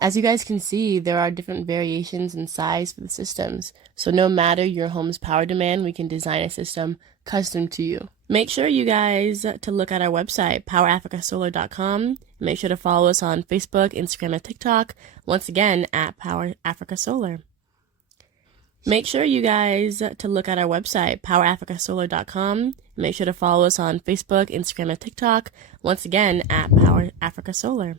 As you guys can see, there are different variations in size for the systems, so no matter your home's power demand, we can design a system custom to you. Make sure you guys to look at our website, powerafricasolar.com. Make sure to follow us on Facebook, Instagram, and TikTok, once again at Power Africa Solar. Make sure you guys to look at our website, powerafricasolar.com. Make sure to follow us on Facebook, Instagram, and TikTok, once again at Power Africa Solar.